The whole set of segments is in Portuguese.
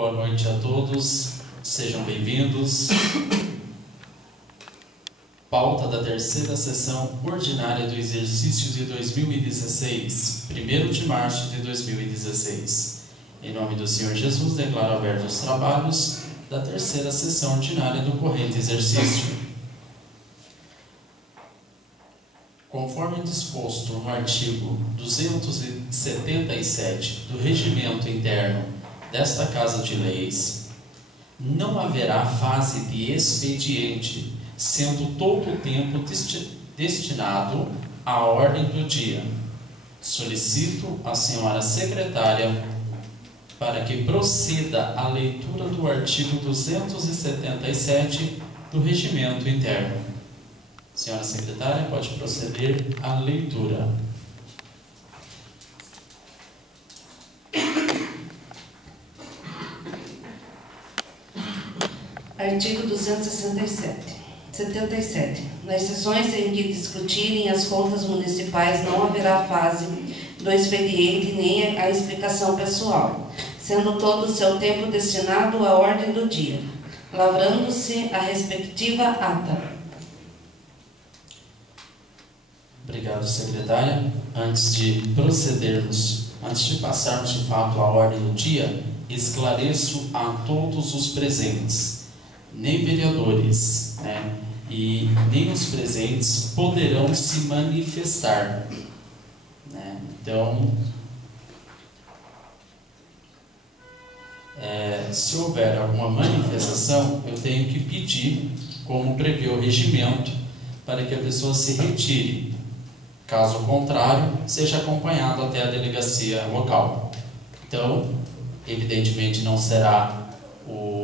Boa noite a todos, sejam bem-vindos. Pauta da terceira sessão ordinária do exercício de 2016, 1º de março de 2016. Em nome do Senhor Jesus, declaro abertos os trabalhos da terceira sessão ordinária do corrente exercício. Conforme disposto no artigo 277 do Regimento Interno desta Casa de Leis, não haverá fase de expediente, sendo todo o tempo destinado à ordem do dia. Solicito à senhora secretária para que proceda à leitura do artigo 277 do Regimento Interno. Senhora secretária, pode proceder à leitura. Artigo 277. Nas sessões em que discutirem as contas municipais não haverá fase do expediente nem a explicação pessoal, sendo todo o seu tempo destinado à ordem do dia, lavrando-se a respectiva ata. Obrigado, secretária. Antes de passarmos de fato à ordem do dia, esclareço a todos os presentes, nem vereadores, e nem os presentes poderão se manifestar, Então, se houver alguma manifestação, eu tenho que pedir, como prevê o regimento, para que a pessoa se retire. Caso contrário, seja acompanhado até a delegacia local. Então, evidentemente não será o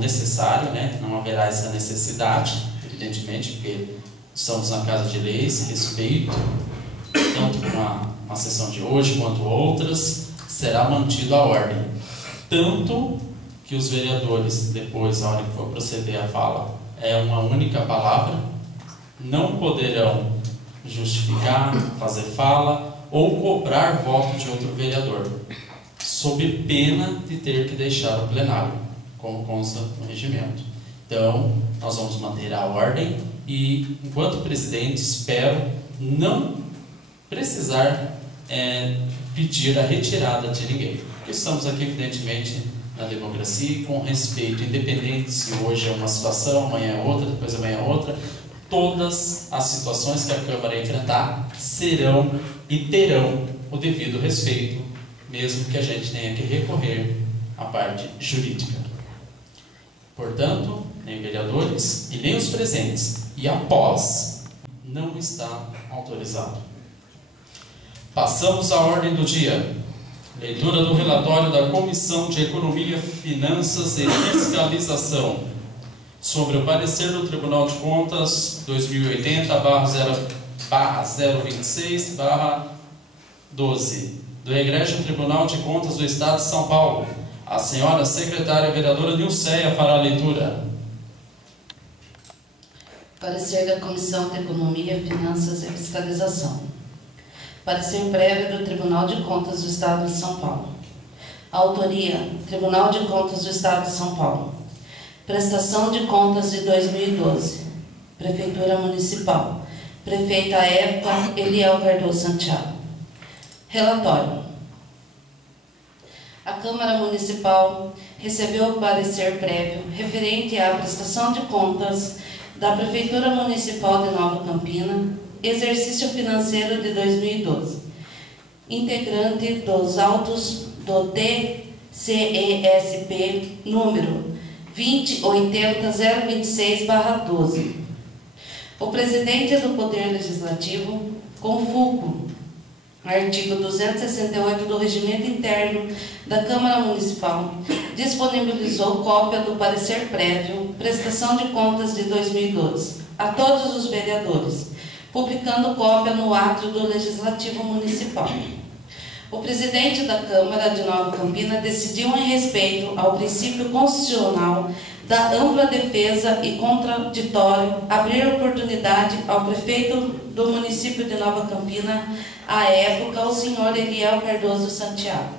necessário, não haverá essa necessidade, evidentemente, porque estamos na Casa de Leis, respeito, tanto uma sessão de hoje quanto outras, será mantido a ordem. Tanto que os vereadores, depois, na hora que for proceder a fala, é uma única palavra, não poderão justificar, fazer fala ou cobrar voto de outro vereador, sob pena de ter que deixar o plenário, como consta no regimento. Então, nós vamos manter a ordem e, enquanto presidente, espero não precisar pedir a retirada de ninguém. Estamos aqui, evidentemente, na democracia, com respeito, independente se hoje é uma situação, amanhã é outra, depois amanhã é outra. Todas as situações que a Câmara enfrentar serão e terão o devido respeito, mesmo que a gente tenha que recorrer à parte jurídica. Portanto, nem vereadores e nem os presentes, e após, não está autorizado. Passamos à ordem do dia. Leitura do relatório da Comissão de Economia, Finanças e Fiscalização sobre o parecer do Tribunal de Contas 2080/026/12 do Egrégio Tribunal de Contas do Estado de São Paulo. A senhora secretária vereadora Nilceia fará a leitura. Parecer da Comissão de Economia, Finanças e Fiscalização. Parecer prévio do Tribunal de Contas do Estado de São Paulo. Autoria: Tribunal de Contas do Estado de São Paulo. Prestação de contas de 2012. Prefeitura Municipal. Prefeita à época, Eliel Cardoso Santiago. Relatório. A Câmara Municipal recebeu o parecer prévio referente à prestação de contas da Prefeitura Municipal de Nova Campina, exercício financeiro de 2012, integrante dos autos do TCESP número 2080-026/12. O presidente do Poder Legislativo, com fulcro, artigo 268 do Regimento Interno da Câmara Municipal, disponibilizou cópia do parecer prévio, prestação de contas de 2012, a todos os vereadores, publicando cópia no átrio do Legislativo Municipal. O presidente da Câmara de Nova Campina decidiu, em respeito ao princípio constitucional da ampla defesa e contraditório, abrir oportunidade ao prefeito do município de Nova Campina, à época, o senhor Eliel Cardoso Santiago,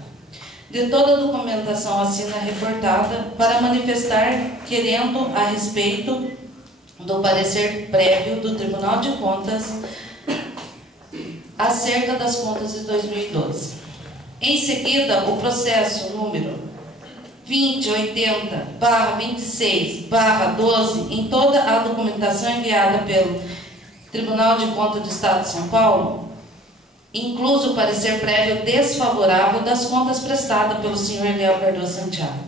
de toda a documentação acima reportada para manifestar querendo a respeito do parecer prévio do Tribunal de Contas acerca das contas de 2012. Em seguida, o processo número 2080/26/12, em toda a documentação enviada pelo Tribunal de Contas do Estado de São Paulo, incluso o parecer prévio desfavorável das contas prestadas pelo senhor Eliel Cardoso Santiago,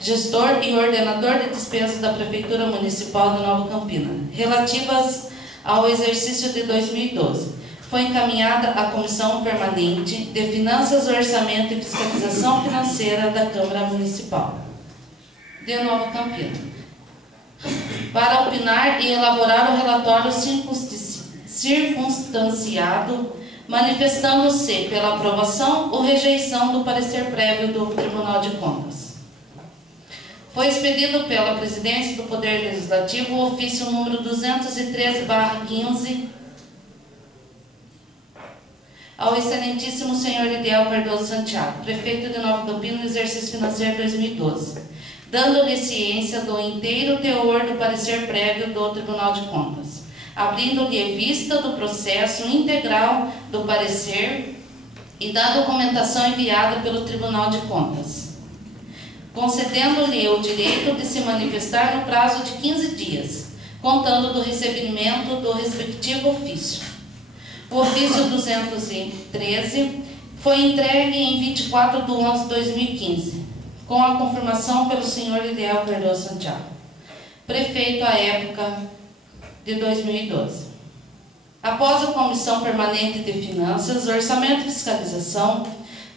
gestor e ordenador de despesas da Prefeitura Municipal de Nova Campina, relativas ao exercício de 2012. Foi encaminhada à Comissão Permanente de Finanças, Orçamento e Fiscalização Financeira da Câmara Municipal de Nova Campina, para opinar e elaborar o relatório circunstanciado, manifestando-se pela aprovação ou rejeição do parecer prévio do Tribunal de Contas. Foi expedido pela Presidência do Poder Legislativo o ofício número 213/15 ao excelentíssimo senhor Eliel Cardoso Santiago, prefeito de Nova Campina, no exercício financeiro 2012, dando-lhe ciência do inteiro teor do parecer prévio do Tribunal de Contas, abrindo-lhe vista do processo integral do parecer e da documentação enviada pelo Tribunal de Contas, concedendo-lhe o direito de se manifestar no prazo de 15 dias, contando do recebimento do respectivo ofício. O ofício 213 foi entregue em 24/11/2015, com a confirmação pelo senhor Eliel Cardoso Santiago, prefeito à época de 2012. Após a Comissão Permanente de Finanças, Orçamento e Fiscalização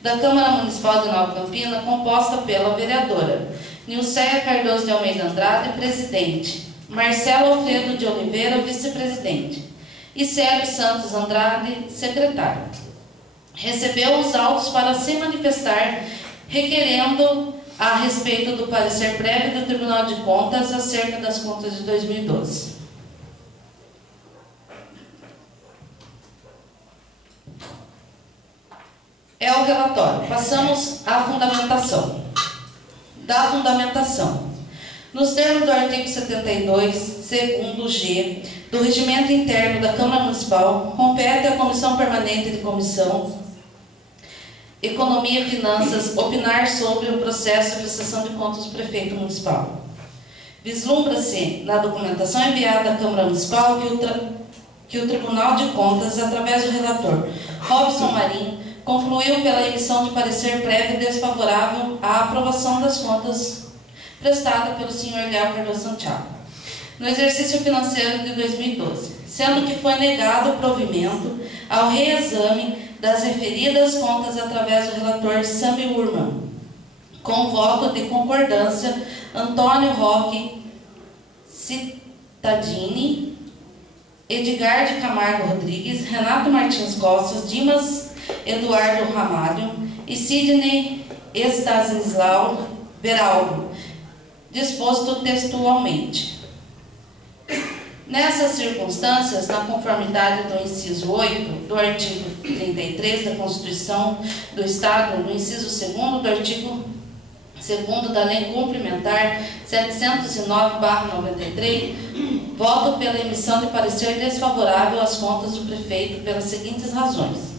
da Câmara Municipal de Nova Campina, composta pela vereadora Nilceia Cardoso de Almeida Andrade, presidente, Marcelo Alfredo de Oliveira, vice-presidente, e Célio Santos Andrade, secretário, recebeu os autos para se manifestar, requerendo a respeito do parecer prévio do Tribunal de Contas acerca das contas de 2012. É o relatório. Passamos à fundamentação. Da fundamentação. Nos termos do artigo 72, segundo G, do Regimento Interno da Câmara Municipal, compete à Comissão Permanente de Comissão Economia e Finanças opinar sobre o processo de prestação de contas do prefeito municipal. Vislumbra-se na documentação enviada à Câmara Municipal que o Tribunal de Contas, através do relator Robson Marinho, concluiu pela emissão de parecer prévio desfavorável à aprovação das contas prestada pelo senhor Eliel Cardoso Santiago no exercício financeiro de 2012, sendo que foi negado o provimento ao reexame das referidas contas através do relator Sami Urman, com voto de concordância Antônio Roque Cittadini, Edgar de Camargo Rodrigues, Renato Martins Costa, Dimas Eduardo Ramalho e Sidney Estanislau Beraldo, disposto textualmente. Nessas circunstâncias, na conformidade do inciso 8 do artigo 33 da Constituição do Estado, no inciso 2º do artigo 2º da Lei Complementar 709/93, voto pela emissão de parecer desfavorável às contas do prefeito pelas seguintes razões.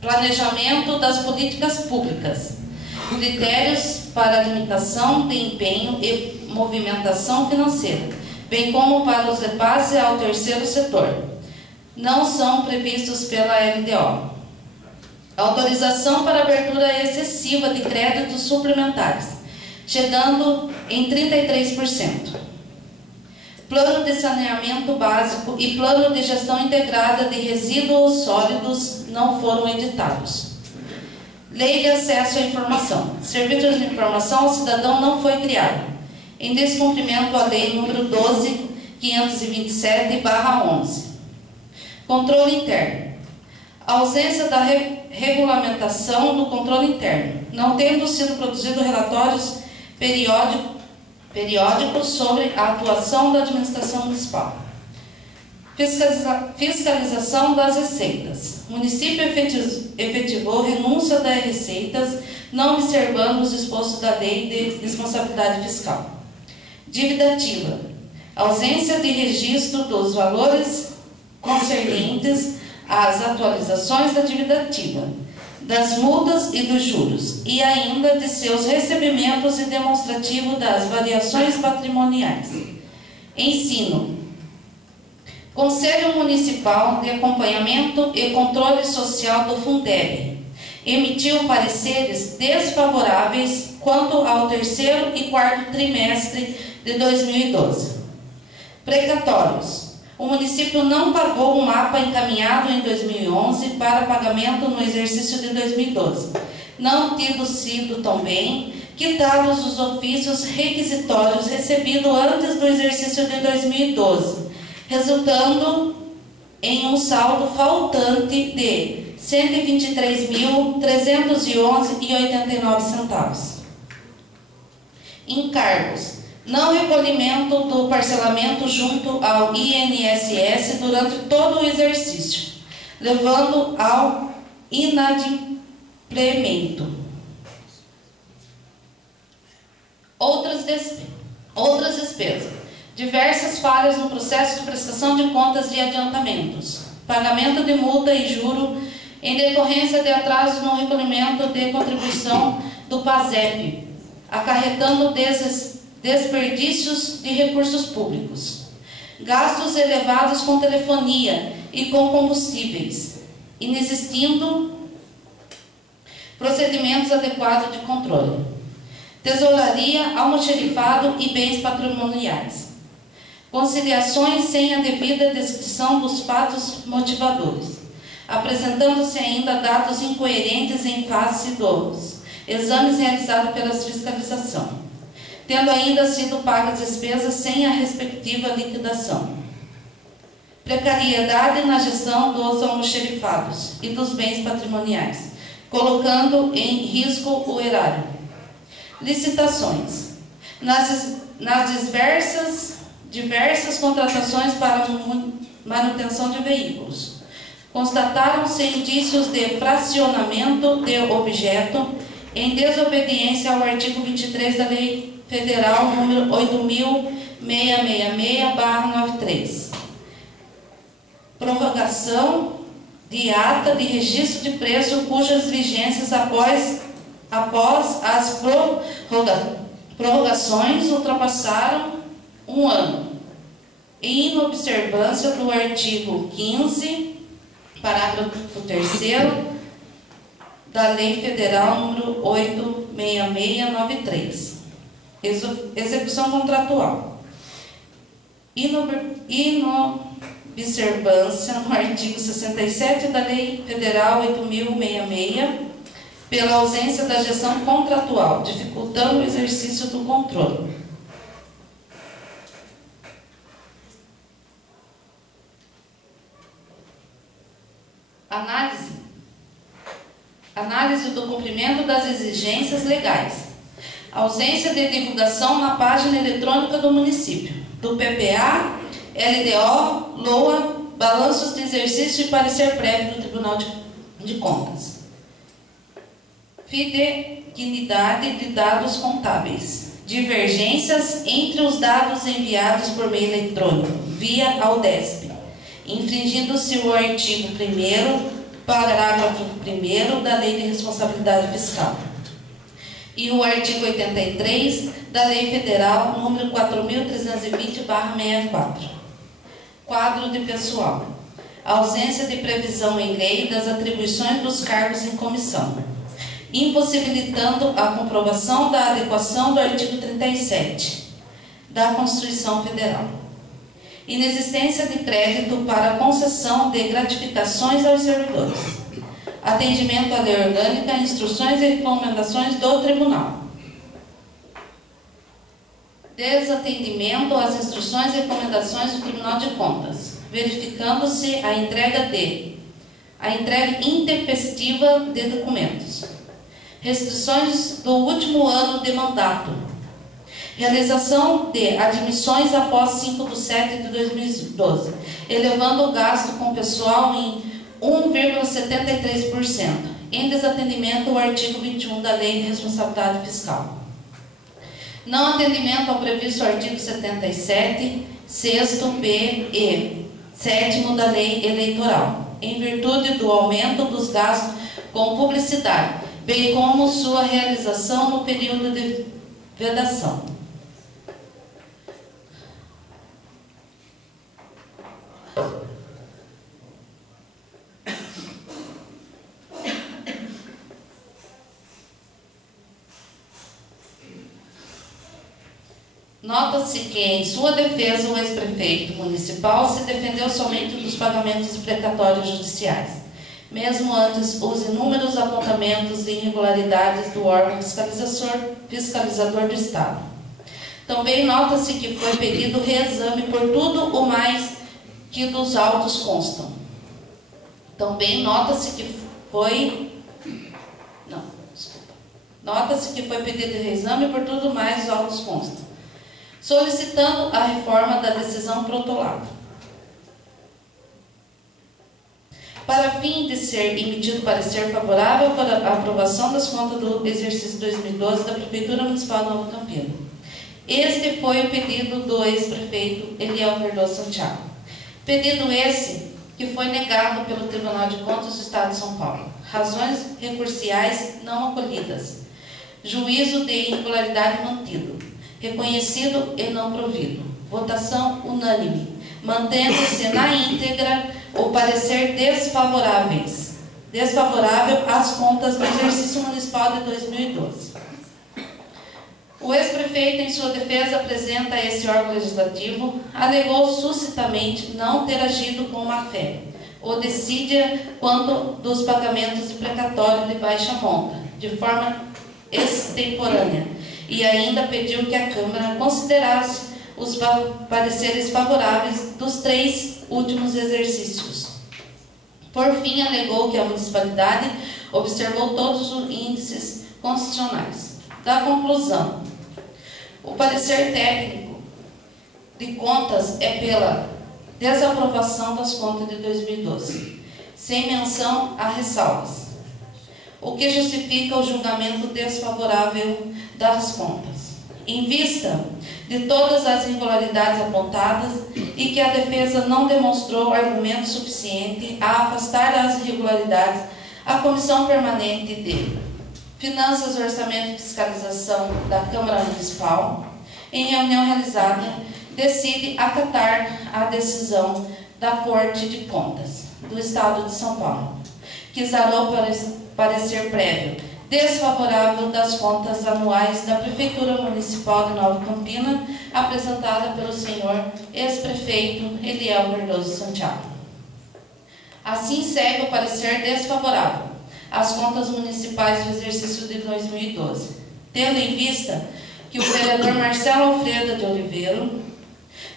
Planejamento das políticas públicas, critérios para limitação de empenho e movimentação financeira, bem como para os repasses ao terceiro setor, não são previstos pela LDO. Autorização para abertura excessiva de créditos suplementares, chegando em 33%. Plano de saneamento básico e plano de gestão integrada de resíduos sólidos não foram editados. Lei de acesso à informação. Serviço de informação ao cidadão não foi criado, em descumprimento à Lei nº 12.527/11. Controle interno. Ausência da regulamentação do controle interno, não tendo sido produzidos relatórios periódicos periódicos sobre a atuação da administração municipal. Fiscalização das receitas. O município efetivou renúncia das receitas, não observando os dispostos da Lei de Responsabilidade Fiscal. Dívida ativa. Ausência de registro dos valores concernentes às atualizações da dívida ativa, das multas e dos juros, e ainda de seus recebimentos e demonstrativo das variações patrimoniais. Ensino. Conselho Municipal de Acompanhamento e Controle Social do Fundeb emitiu pareceres desfavoráveis quanto ao terceiro e quarto trimestre de 2012. Precatórios. O município não pagou o mapa encaminhado em 2011 para pagamento no exercício de 2012, não tendo sido também quitados os ofícios requisitórios recebidos antes do exercício de 2012, resultando em um saldo faltante de R$ 123.311,89. Encargos. Não recolhimento do parcelamento junto ao INSS durante todo o exercício, levando ao inadimplemento. Outras despesas. Diversas falhas no processo de prestação de contas de adiantamentos, pagamento de multa e juro em decorrência de atraso no recolhimento de contribuição do PASEP, acarretando desperdícios de recursos públicos, gastos elevados com telefonia e com combustíveis, inexistindo procedimentos adequados de controle, tesouraria, almoxerifado e bens patrimoniais, conciliações sem a devida descrição dos fatos motivadores, apresentando-se ainda dados incoerentes em face dos exames realizados pela fiscalização, tendo ainda sido pagas despesas sem a respectiva liquidação. Precariedade na gestão dos almoxerifados e dos bens patrimoniais, colocando em risco o erário. Licitações. Nas diversas contratações para manutenção de veículos, constataram-se indícios de fracionamento de objeto em desobediência ao artigo 23 da Lei Federal número 8.666/93. Prorrogação de ata de registro de preço cujas vigências após as prorrogações ultrapassaram 1 ano. Inobservância do artigo 15, parágrafo 3º da Lei Federal número 8.6693. Execução contratual. Inobservância no artigo 67 da Lei Federal 8.066, pela ausência da gestão contratual, dificultando o exercício do controle. Análise do cumprimento das exigências legais. Ausência de divulgação na página eletrônica do município, do PPA, LDO, LOA, balanços de exercício e parecer prévio do Tribunal de Contas. Fidedignidade de dados contábeis. Divergências entre os dados enviados por meio eletrônico, via Aldesp, infringindo-se o artigo 1º, parágrafo 1º da Lei de Responsabilidade Fiscal e o artigo 83 da Lei Federal número 4.320/64. Quadro de pessoal. Ausência de previsão em lei das atribuições dos cargos em comissão, impossibilitando a comprovação da adequação do artigo 37 da Constituição Federal. Inexistência de crédito para concessão de gratificações aos servidores. Atendimento à lei orgânica, instruções e recomendações do Tribunal. Desatendimento às instruções e recomendações do Tribunal de Contas, verificando-se a entrega intempestiva de documentos. Restrições do último ano de mandato. Realização de admissões após 5/7/2012, elevando o gasto com pessoal em 1,73%, em desatendimento ao artigo 21 da Lei de Responsabilidade Fiscal. Não atendimento ao previsto artigo 77, 6º, B e 7º da Lei Eleitoral, em virtude do aumento dos gastos com publicidade, bem como sua realização no período de vedação. Nota-se que, em sua defesa, o ex-prefeito municipal se defendeu somente dos pagamentos precatórios judiciais, mesmo antes os inúmeros apontamentos de irregularidades do órgão fiscalizador do Estado. Também nota-se que foi pedido reexame por tudo o mais que dos autos constam. Também nota-se que foi... Não, desculpa. Nota-se que foi pedido reexame por tudo mais os autos constam, solicitando a reforma da decisão protolada. Para fim de ser emitido parecer favorável para a aprovação das contas do exercício 2012 da Prefeitura Municipal de Nova Campina. Este foi o pedido do ex-prefeito Eliel Cardoso Santiago. Pedido esse que foi negado pelo Tribunal de Contas do Estado de São Paulo. Razões recursiais não acolhidas. Juízo de irregularidade mantido. Reconhecido e não provido. Votação unânime. Mantendo-se na íntegra o parecer desfavorável às contas do exercício municipal de 2012. O ex-prefeito, em sua defesa, apresenta a esse órgão legislativo, alegou suscitamente não ter agido com má-fé ou decídia quanto dos pagamentos de precatório de baixa monta, de forma extemporânea, e ainda pediu que a Câmara considerasse os pareceres favoráveis dos 3 últimos exercícios. Por fim, alegou que a municipalidade observou todos os índices constitucionais. Da conclusão, o parecer técnico de contas é pela desaprovação das contas de 2012, sem menção a ressalvas, o que justifica o julgamento desfavorável das contas, em vista de todas as irregularidades apontadas e que a defesa não demonstrou argumento suficiente a afastar as irregularidades. A Comissão Permanente de Finanças, Orçamento e Fiscalização da Câmara Municipal, em reunião realizada, decide acatar a decisão da Corte de Contas do Estado de São Paulo, que zarou parecer prévio desfavorável das contas anuais da Prefeitura Municipal de Nova Campina, apresentada pelo senhor ex-prefeito Eliel Cardoso Santiago. Assim segue o parecer desfavorável às contas municipais do exercício de 2012, tendo em vista que o vereador Marcelo Alfredo de Oliveira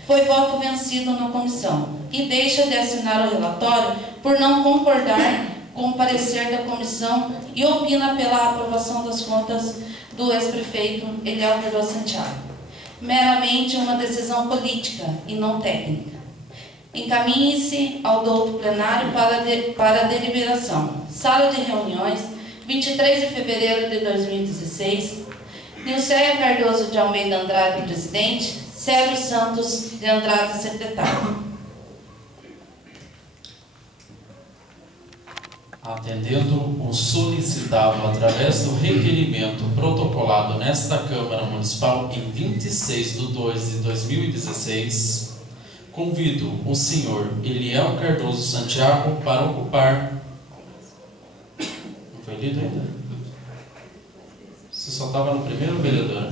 foi voto vencido na comissão e deixa de assinar o relatório por não concordar com o parecer da comissão e opina pela aprovação das contas do ex-prefeito Eliel Cardoso Santiago. Meramente uma decisão política e não técnica. Encaminhe-se ao douto plenário para deliberação. Sala de reuniões, 23 de fevereiro de 2016. Nilceia Cardoso de Almeida Andrade, presidente. Célio Santos de Andrade, secretário. Atendendo o solicitado através do requerimento protocolado nesta Câmara Municipal em 26/2/2016, convido o senhor Eliel Cardoso Santiago para ocupar... Não foi lido ainda? Você só estava no primeiro, vereadora?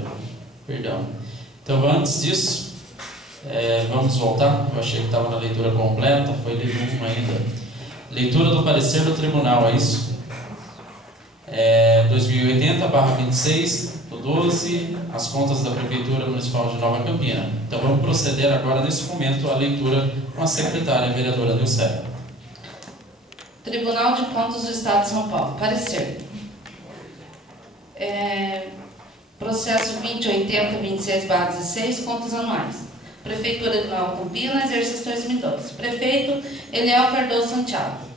Perdão. Então, antes disso, vamos voltar. Eu achei que estava na leitura completa, foi lido um ainda. Leitura do parecer do tribunal, é isso? 2080/26/12, as contas da Prefeitura Municipal de Nova Campina. Então vamos proceder agora, nesse momento, à leitura com a secretária, a vereadora Nilceia. Tribunal de Contas do Estado de São Paulo. Parecer. Processo 2080-26/16, contas anuais. Prefeitura de Nova Campina, exercício 2012. Prefeito Eliel Cardoso Santiago.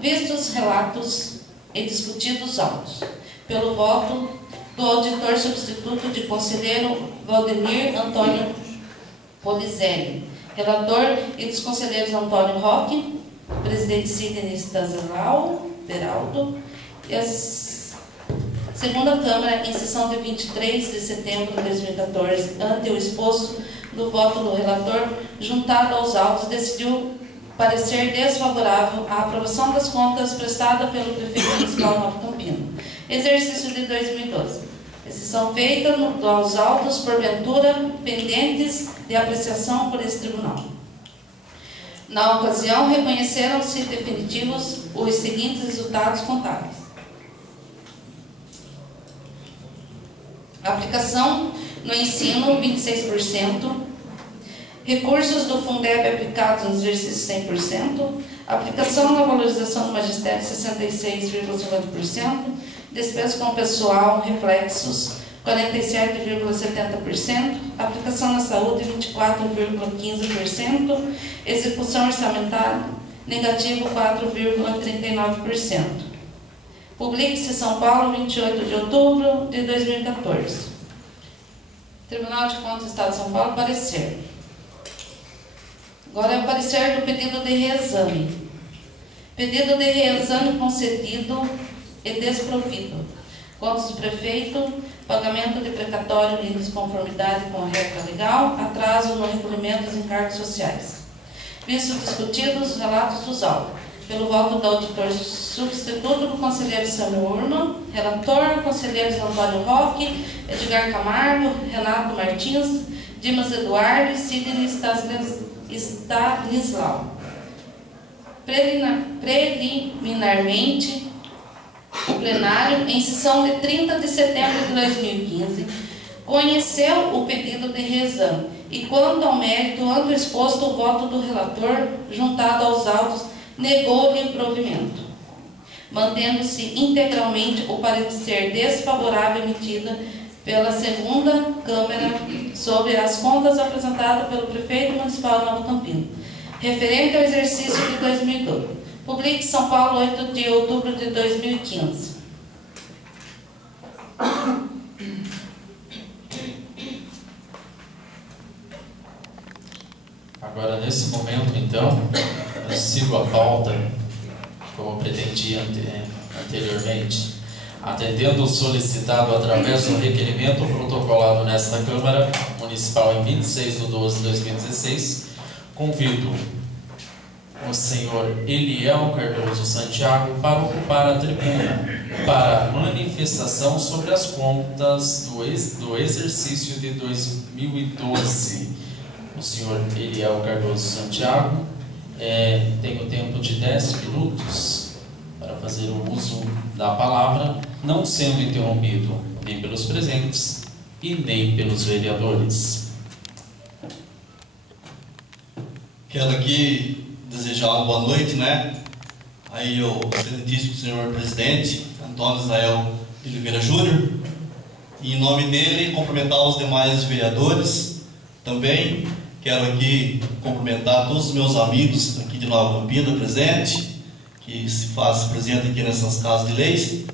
Vistos os relatos e discutidos os autos, pelo voto do auditor substituto de conselheiro Valdemir Antônio Polizelli, relator, e dos conselheiros Antônio Roque, presidente Sidney Stanislao Beraldo, e a segunda Câmara, em sessão de 23 de setembro de 2014, ante o exposto do voto do relator, juntado aos autos, decidiu parecer desfavorável à aprovação das contas prestada pelo prefeito municipal de Nova Campina, exercício de 2012. Exceção feita aos autos, porventura, pendentes de apreciação por esse tribunal. Na ocasião, reconheceram-se definitivos os seguintes resultados contábeis. Aplicação no ensino, 26%. Recursos do Fundeb aplicados no exercício, 100%. Aplicação na valorização do magistério, 66,50%. Despesas com pessoal, reflexos, 47,70%. Aplicação na saúde, 24,15%. Execução orçamentária, negativo, 4,39%. Publique-se São Paulo, 28 de outubro de 2014. Tribunal de Contas do Estado de São Paulo, parecer. Agora é o parecer do pedido de reexame. Pedido de reexame concedido e desprovido. Contas do prefeito, pagamento de precatório em desconformidade com a regra legal, atraso no recolhimento dos encargos sociais. Vistos discutidos os relatos dos autos, pelo voto do auditor substituto do conselheiro Samuel Urno, relator, conselheiros Antônio Roque, Edgar Camargo, Renato Martins, Dimas Eduardo e Sidney Stanislao. Preliminarmente, o plenário, em sessão de 30 de setembro de 2015, conheceu o pedido de reexame e, quanto ao mérito, ante o exposto, o voto do relator, juntado aos autos, negou-lhe o provimento, mantendo-se integralmente o parecer desfavorável emitido pela segunda Câmara sobre as contas apresentadas pelo prefeito municipal de Nova Campina, referente ao exercício de 2012. Publique São Paulo, 8 de outubro de 2015. Agora, nesse momento, então, eu sigo a pauta, como pretendia anteriormente, atendendo o solicitado através do requerimento protocolado nesta Câmara Municipal em 26 de 12 de 2016, convido o senhor Eliel Cardoso Santiago para ocupar a tribuna para manifestação sobre as contas do exercício de 2012. O senhor Eliel Cardoso Santiago tem o tempo de 10 minutos para fazer o uso da palavra, não sendo interrompido nem pelos presentes e nem pelos vereadores. Quero aqui desejar uma boa noite, aí o excelentíssimo senhor presidente Antônio Israel de Oliveira Júnior, e em nome dele cumprimentar os demais vereadores. Também quero aqui cumprimentar todos os meus amigos aqui de Nova Campina presente, que se faz presente aqui nessas casas de leis,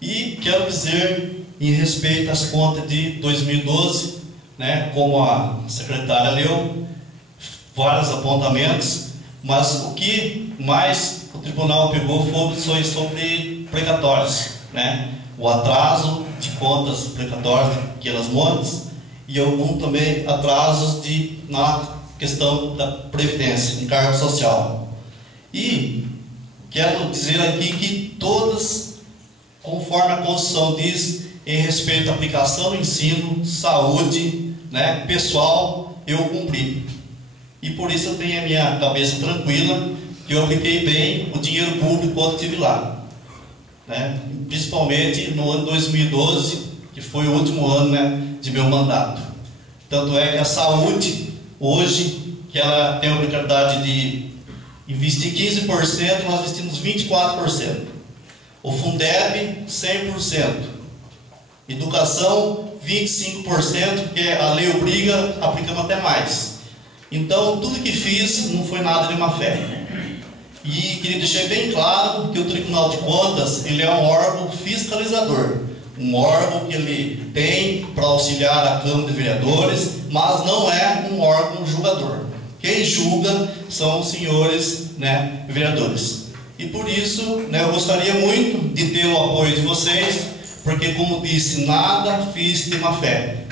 e quero dizer em respeito às contas de 2012, como a secretária leu, vários apontamentos, mas o que mais o tribunal pegou foi sobre precatórios, o atraso de contas precatórias de pequenas montes e algum também atrasos na questão da previdência, encargo social. E quero dizer aqui que todas, conforme a Constituição diz, em respeito à aplicação do ensino, saúde, pessoal, eu cumpri. E por isso eu tenho a minha cabeça tranquila, que eu apliquei bem o dinheiro público quando estive lá. Principalmente no ano 2012, que foi o último ano de meu mandato. Tanto é que a saúde, hoje, que ela tem a obrigatoriedade de investir 15%, nós investimos 24%. O Fundeb, 100%. Educação, 25%, que a lei obriga, aplicamos até mais. Então, tudo que fiz não foi nada de má fé. E queria deixar bem claro que o Tribunal de Contas, ele é um órgão fiscalizador. Um órgão que ele tem para auxiliar a Câmara de Vereadores, mas não é um órgão julgador. Quem julga são os senhores, vereadores. E por isso, eu gostaria muito de ter o apoio de vocês, porque, como disse, nada fiz de má fé.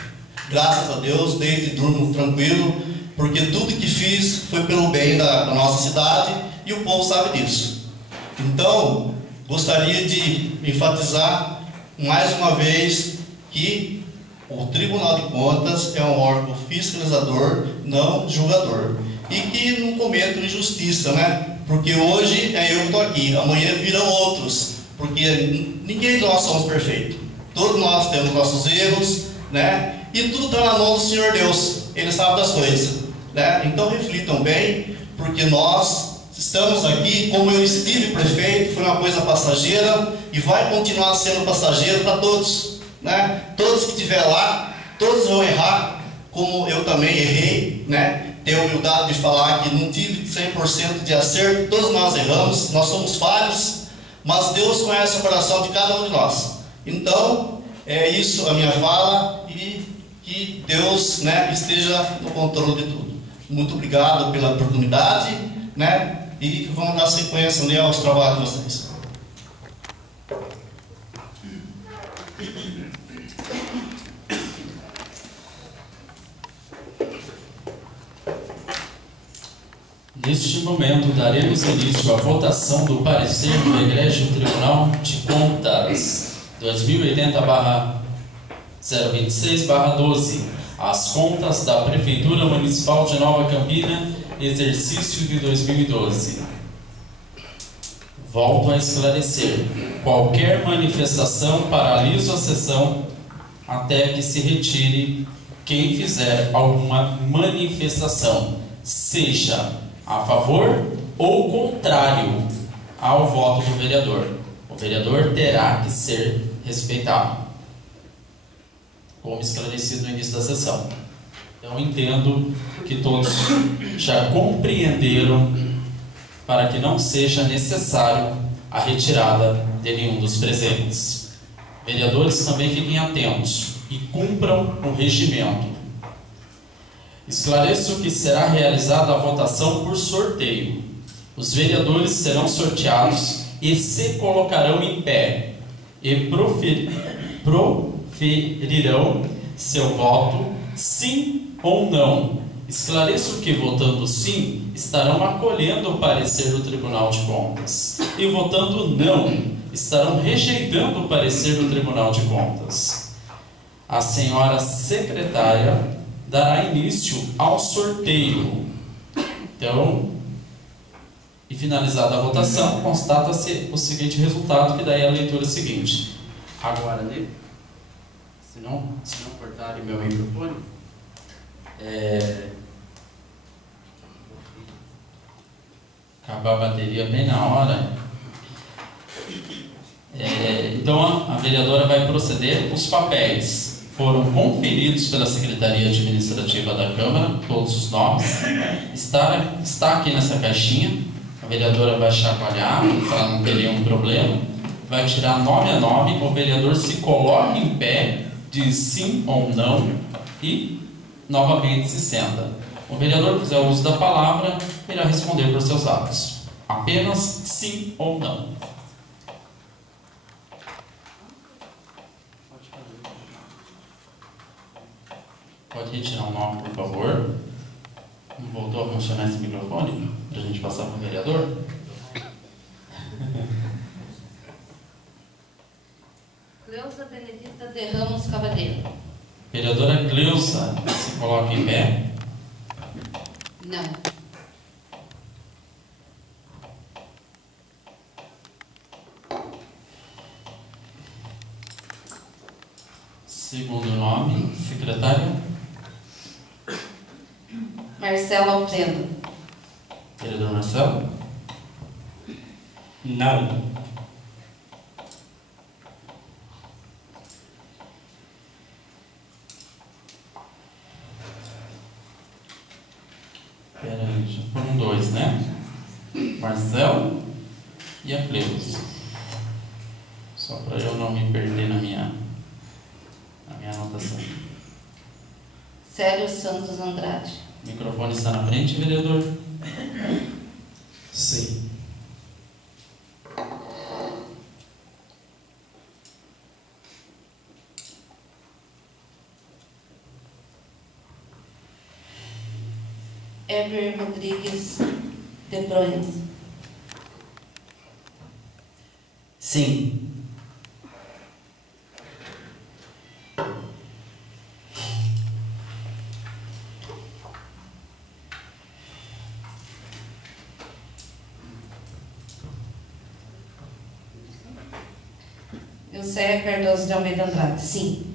Graças a Deus, deito e durmo tranquilo, porque tudo que fiz foi pelo bem da nossa cidade e o povo sabe disso. Então, gostaria de enfatizar mais uma vez que o Tribunal de Contas é um órgão fiscalizador, não julgador. E que não cometa injustiça, Porque hoje é eu que estou aqui, amanhã virão outros. Porque ninguém de nós somos perfeitos. Todos nós temos nossos erros, E tudo está na mão do Senhor Deus. Ele sabe das coisas, Então reflitam bem, porque nós estamos aqui, como eu estive prefeito, foi uma coisa passageira e vai continuar sendo passageiro para todos, Todos que estiver lá, todos vão errar, como eu também errei, Ter a humildade de falar que não tive 100% de acerto, todos nós erramos, nós somos falhos, mas Deus conhece o coração de cada um de nós. Então, é isso a minha fala, e que Deus, esteja no controle de tudo. Muito obrigado pela oportunidade, e vamos dar sequência aos trabalhos de vocês. Neste momento, daremos início à votação do parecer do Egrégio Tribunal de Contas 2080/026/12, as contas da Prefeitura Municipal de Nova Campina, exercício de 2012. Volto a esclarecer: qualquer manifestação paralisa a sessão até que se retire quem fizer alguma manifestação, seja a favor ou contrário ao voto do vereador. O vereador terá que ser respeitado, como esclarecido no início da sessão. Então, entendo que todos já compreenderam, para que não seja necessário a retirada de nenhum dos presentes. Vereadores, também fiquem atentos e cumpram o regimento. Esclareço que será realizada a votação por sorteio. Os vereadores serão sorteados e se colocarão em pé e proferirão seu voto sim ou não. Esclareço que, votando sim, estarão acolhendo o parecer do Tribunal de Contas, e votando não, estarão rejeitando o parecer do Tribunal de Contas. A senhora secretária dará início ao sorteio. Então, e finalizada a votação, constata-se o seguinte resultado, que daí é a leitura seguinte. Agora, se não cortarem meu microfone, acabar a bateria bem na hora. Então, a vereadora vai proceder. Os papéis foram conferidos pela Secretaria Administrativa da Câmara, todos os nomes. Está aqui nessa caixinha. A vereadora vai chacoalhar para não ter nenhum problema. Vai tirar nome a nome. O vereador se coloca em pé, diz sim ou não e novamente se senta. O vereador que fizer uso da palavra irá responder por seus atos. Apenas sim ou não. Pode retirar o nome, por favor. Não voltou a funcionar esse microfone? Para a gente passar para o vereador? Cleusa Benedita de Ramos Cavadeiro. Vereadora Cleusa, se coloca em pé. Não. Segundo nome, secretária. Marcelo Alfredo. Vereador Marcelo. Não. Já foram 2, né? Marcelo e a Cleusa. Só para eu não me perder na minha anotação. Célio Santos Andrade. O microfone está na frente, vereador? Sim. Eber Rodrigues de Bronhas. Sim. Eusébio Cardoso de Almeida Andrade. Sim.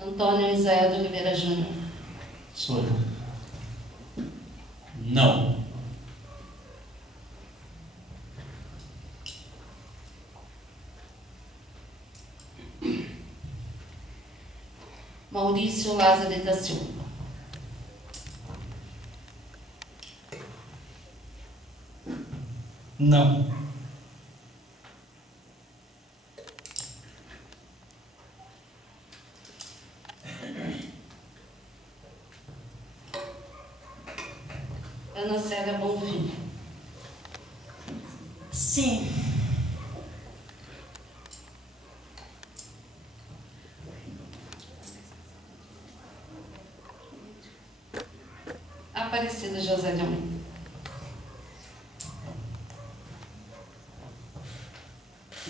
Antônio Isael de Oliveira Júnior. Sou eu. Não. Maurício Lázaro da Silva. Não. Ana Célia Bonfim. Sim. Aparecida José de Almeida.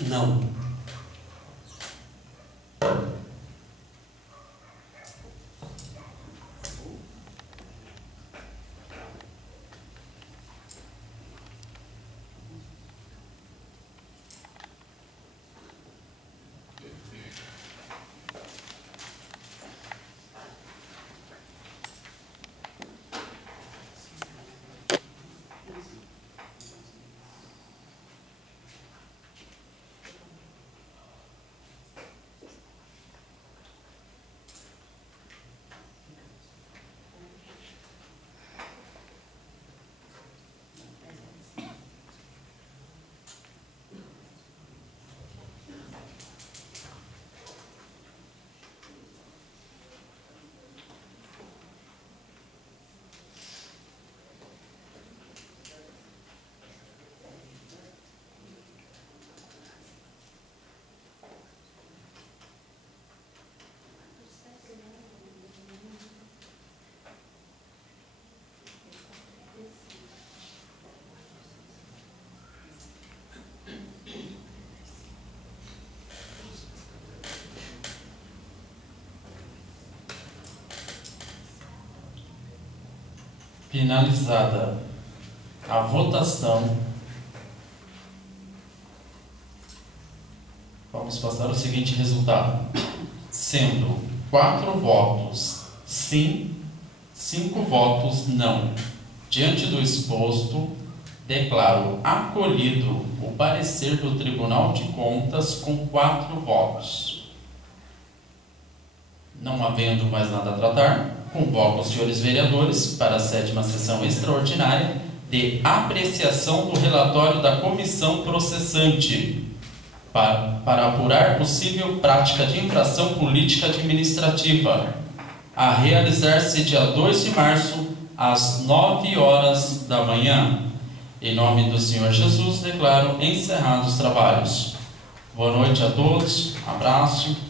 Não. Finalizada a votação, vamos passar o seguinte resultado: sendo 4 votos sim, 5 votos não. Diante do exposto, declaro acolhido o parecer do Tribunal de Contas com 4 votos. Não havendo mais nada a tratar, convoco os senhores vereadores para a 7ª sessão extraordinária de apreciação do relatório da comissão processante para apurar possível prática de infração política administrativa, a realizar-se dia 2 de março, às 9 horas da manhã. Em nome do Senhor Jesus, declaro encerrados os trabalhos. Boa noite a todos, abraço.